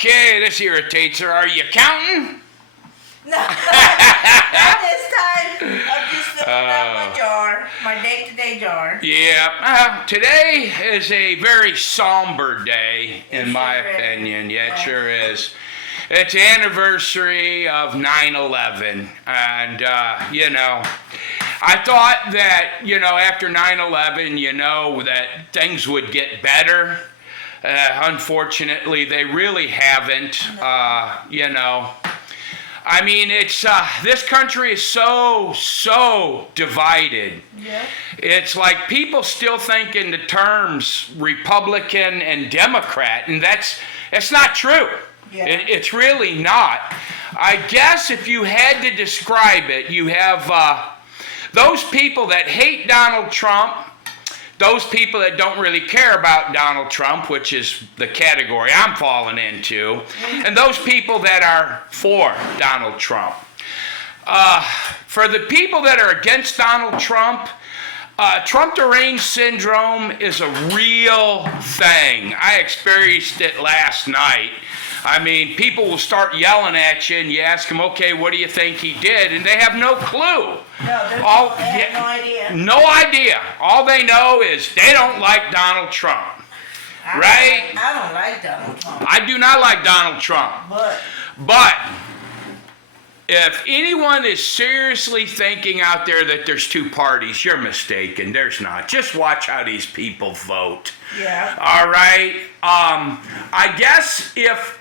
Okay, this irritates her. Are you counting? No, not this time. I'm just filling out my jar, my day-to-day jar. Yeah. Today is a very somber day, in my sure is. opinion. Yeah, it sure is. It's the anniversary of 9/11, and I thought that after 9/11, that things would get better. Unfortunately, they really haven't. I mean, it's this country is so divided. Yeah. It's like people still think in the terms Republican and Democrat, and that's not true. Yeah. It's really not. I guess if you had to describe it, you have those people that hate Donald Trump, those people that don't really care about Donald Trump, which is the category I'm falling into, and those people that are for Donald Trump. For the people that are against Donald Trump, Trump deranged syndrome is a real thing. I experienced it last night. I mean, people will start yelling at you, and you ask them, okay, what do you think he did? And they have no clue. No, they have no idea. No idea. All they know is they don't like Donald Trump. Right? I don't like Donald Trump. I do not like Donald Trump. But if anyone is seriously thinking out there that there's two parties, you're mistaken. There's not. Just watch how these people vote. Yeah. All right. I guess if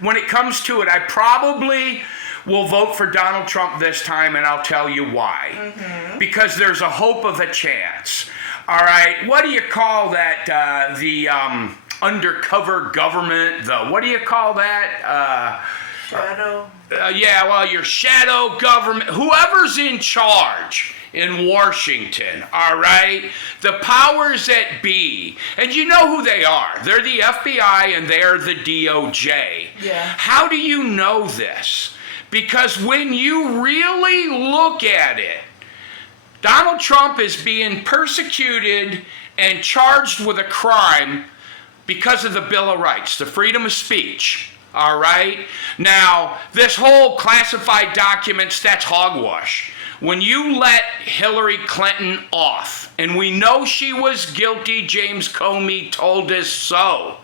when it comes to it, I probably will vote for Donald Trump this time, and I'll tell you why. Mm-hmm. Because there's a hope of a chance. All right. What do you call that? The undercover government. What do you call that? Shadow. Your shadow government, whoever's in charge in Washington, all right? The powers that be, and you know who they are. They're the FBI and they're the DOJ. Yeah. How do you know this? Because when you really look at it, Donald Trump is being persecuted and charged with a crime because of the Bill of Rights, the freedom of speech. All right? Now, this whole classified documents, that's hogwash. When you let Hillary Clinton off, and we know she was guilty, James Comey told us so,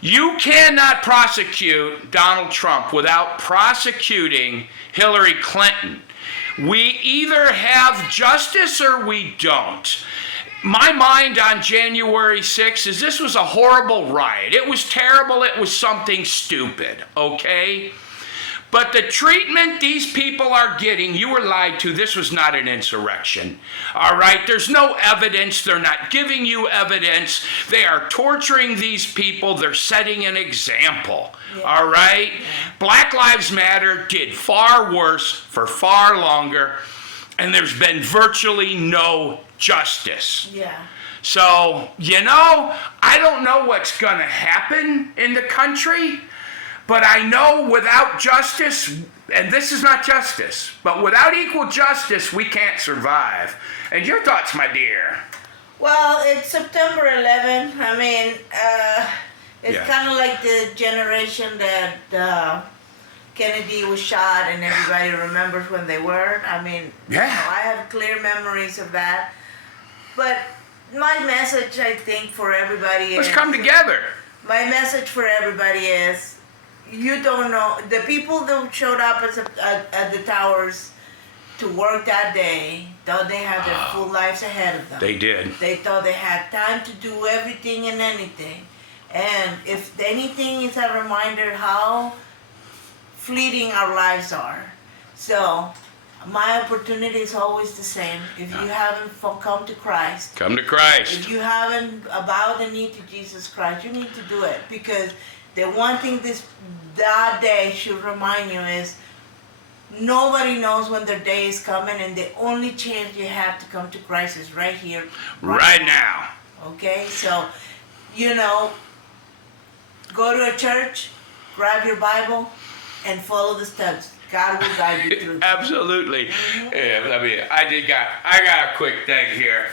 you cannot prosecute Donald Trump without prosecuting Hillary Clinton. We either have justice or we don't. My mind on January 6th is this was a horrible riot. It was terrible. It was something stupid, okay? But the treatment these people are getting, you were lied to. This was not an insurrection, all right? There's no evidence. They're not giving you evidence. They are torturing these people. They're setting an example, all right? Black Lives Matter did far worse for far longer, and there's been virtually no justice. Yeah. So, I don't know what's going to happen in the country, but I know without justice, and this is not justice, but without equal justice, we can't survive. And your thoughts, my dear? Well, it's September 11th. I mean, it's kind of like the generation that Kennedy was shot and everybody remembers when they were. I mean, I have clear memories of that. But my message, I think, for everybody Let's come together. My message for everybody is, you don't know, the people that showed up at the towers to work that day, thought they had their full lives ahead of them. They did. They thought they had time to do everything and anything. And if anything, is a reminder how fleeting our lives are. So my opportunity is always the same. If you haven't come to Christ, come to Christ. If you haven't bowed the knee to Jesus Christ, you need to do it. Because the one thing that day should remind you is nobody knows when their day is coming, and the only chance you have to come to Christ is right here, right now. Okay, so go to a church, grab your Bible, and follow the steps. God will guide you through. Absolutely. Yeah, I got a quick thing here.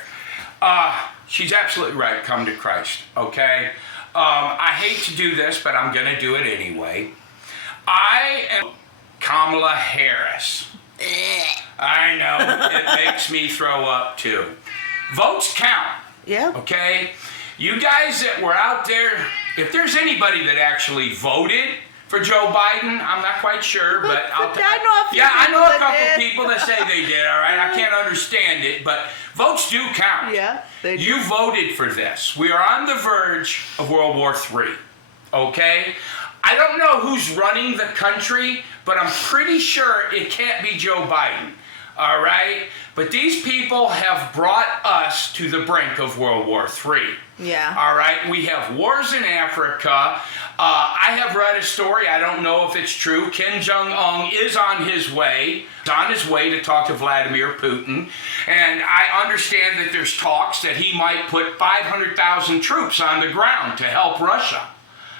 She's absolutely right. Come to Christ, okay? I hate to do this, but I'm going to do it anyway. I am Kamala Harris. I know, it makes me throw up too. Votes count. Yeah. Okay? You guys that were out there, if there's anybody that actually voted for Joe Biden, I'm not quite sure, but I know a couple people that say they did, all right? I can't understand it, but votes do count. Yeah, they do. You voted for this. We are on the verge of World War III, okay? I don't know who's running the country, but I'm pretty sure it can't be Joe Biden, all right? But these people have brought us to the brink of World War III. Yeah. All right? We have wars in Africa. I have read a story, I don't know if it's true. Kim Jong-un is on his way. He's on his way to talk to Vladimir Putin. And I understand that there's talks that he might put 500,000 troops on the ground to help Russia.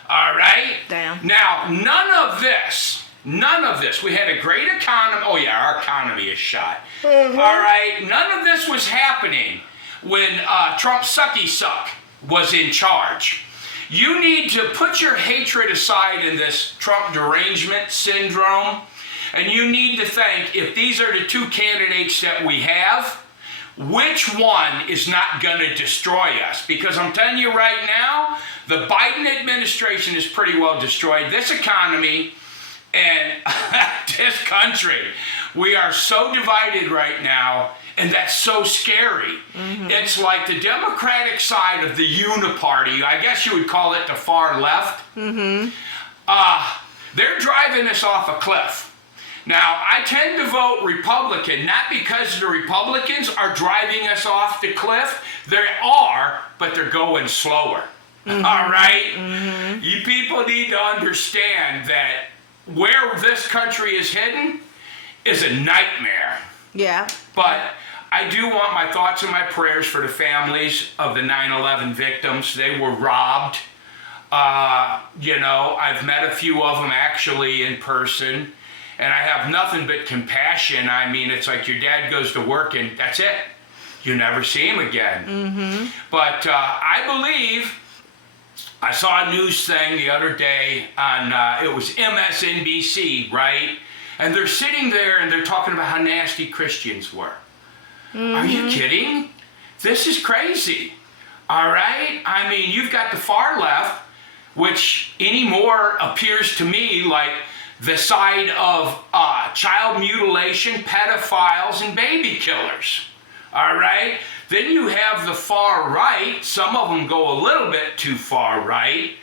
All right? Damn. Now, none of this, we had a great economy. Oh, yeah, our economy is shot. Mm-hmm. All right? None of this was happening when Trump sucky suck was in charge. You need to put your hatred aside in this Trump derangement syndrome, and you need to think, if these are the two candidates that we have, which one is not going to destroy us? Because I'm telling you right now, the Biden administration is pretty well destroyed this economy and this country. We are so divided right now, and that's so scary. Mm-hmm. It's like the Democratic side of the uniparty, I guess you would call it the far left. Mm-hmm. They're driving us off a cliff. Now, I tend to vote Republican, not because the Republicans are driving us off the cliff. They are, but they're going slower. Mm-hmm. All right? Mm-hmm. You people need to understand that where this country is heading is a nightmare. Yeah. But I do want my thoughts and my prayers for the families of the 9/11 victims. They were robbed. I've met a few of them actually in person, and I have nothing but compassion. I mean, it's like your dad goes to work and that's it. You never see him again. Mm-hmm. But I believe, I saw a news thing the other day on, it was MSNBC, right? And they're sitting there and they're talking about how nasty Christians were. Mm-hmm. Are you kidding? This is crazy. All right? I mean, you've got the far left, which anymore appears to me like the side of child mutilation, pedophiles, and baby killers. All right? Then you have the far right. Some of them go a little bit too far right.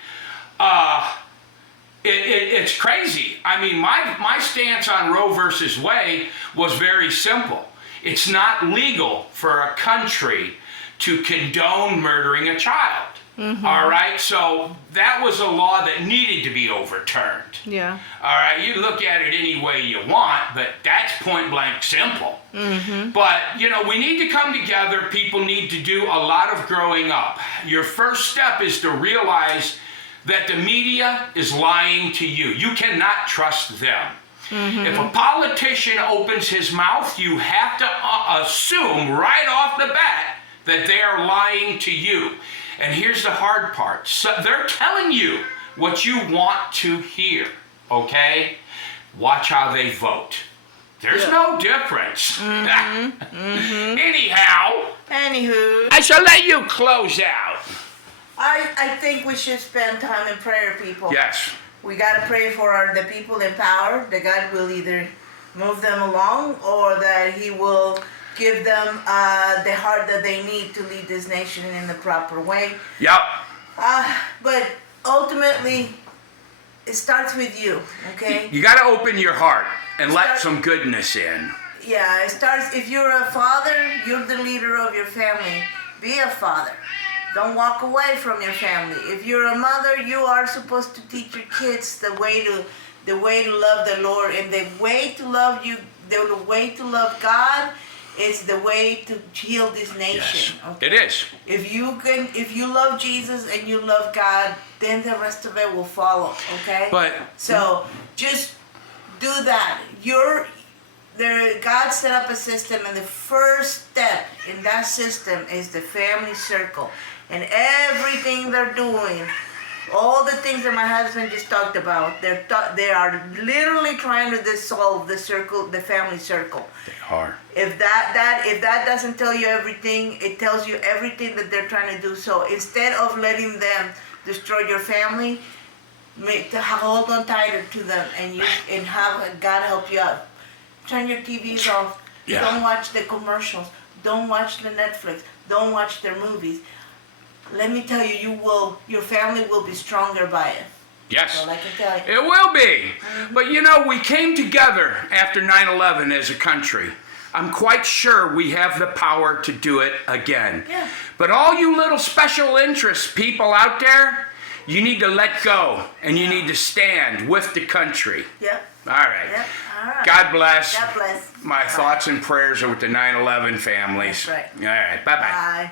It's crazy. I mean, my stance on Roe versus Wade was very simple. It's not legal for a country to condone murdering a child. Mm-hmm. All right? So that was a law that needed to be overturned. Yeah. All right? You look at it any way you want, but that's point blank simple. Mm-hmm. But, we need to come together. People need to do a lot of growing up. Your first step is to realize that the media is lying to you. You cannot trust them. Mm-hmm. If a politician opens his mouth, you have to assume right off the bat that they are lying to you. And here's the hard part. So they're telling you what you want to hear, okay? Watch how they vote. There's no difference. Mm-hmm. Mm-hmm. Anywho. I shall let you close out. I think we should spend time in prayer, people. Yes. We got to pray for the people in power, that God will either move them along or that He will give them the heart that they need to lead this nation in the proper way. Yep. But ultimately, it starts with you, okay? You got to open your heart and let some goodness in. Yeah, it starts, if you're a father, you're the leader of your family. Be a father. Don't walk away from your family. If you're a mother, you are supposed to teach your kids the way to love the Lord, and the way to love you, the way to love God is the way to heal this nation. Yes, okay? it is. If you love Jesus and you love God, then the rest of it will follow. Okay. So just do that. God set up a system, and the first step in that system is the family circle. And everything they're doing All the things that my husband just talked about, they are literally trying to dissolve the family circle. They are. If that doesn't tell you everything, it tells you everything that they're trying to do. So instead of letting them destroy your family, hold on tighter to them and have God help you out. Turn your TVs off. Yeah. Don't watch the commercials. Don't watch the Netflix. Don't watch their movies. Let me tell you, your family will be stronger by it. Yes. So I can tell you. It will be. But you know, we came together after 9/11 as a country. I'm quite sure we have the power to do it again. Yeah. But all you little special interest people out there, you need to let go and you need to stand with the country. Yeah. All right. Yeah. All right. God bless. God bless. My Bye. thoughts and prayers are with the 9/11 families. That's right. All right. Bye-bye. Bye.